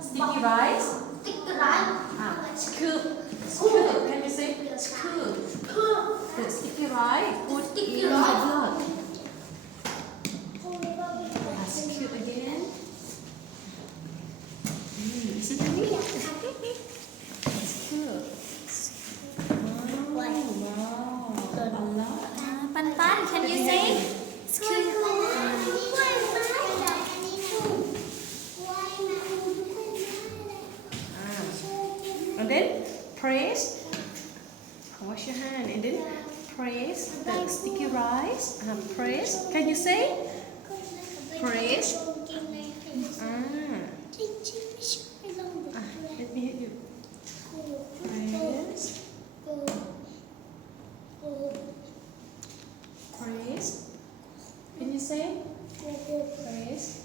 Sticky rice. Scoop. Scoop. Can you say scoop? The sticky rice. Put in the blood. Scoop again. Is it me? Scoop. Wow. A lot. Pan, can you say? And then press. Wash your hand and then press the sticky rice. Press. Can you say? Press. Let me hit you. Press. Press. Can you say? Press.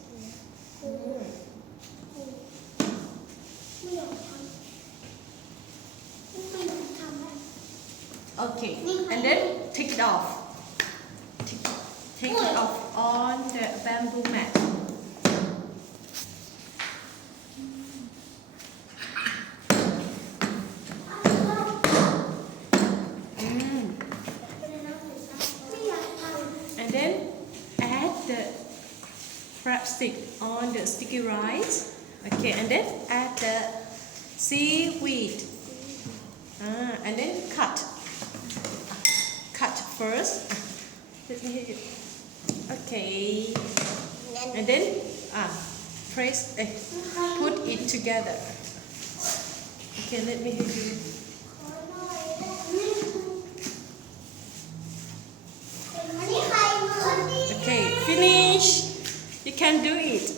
Okay, and then take it off. Take it off on the bamboo mat. And then add the crab stick on the sticky rice. Okay, and then add the seaweed. And then cut. Cut first. Let me hit it. Okay. And then press. Put it together. Okay, let me hit you. Okay, finish. You can do it.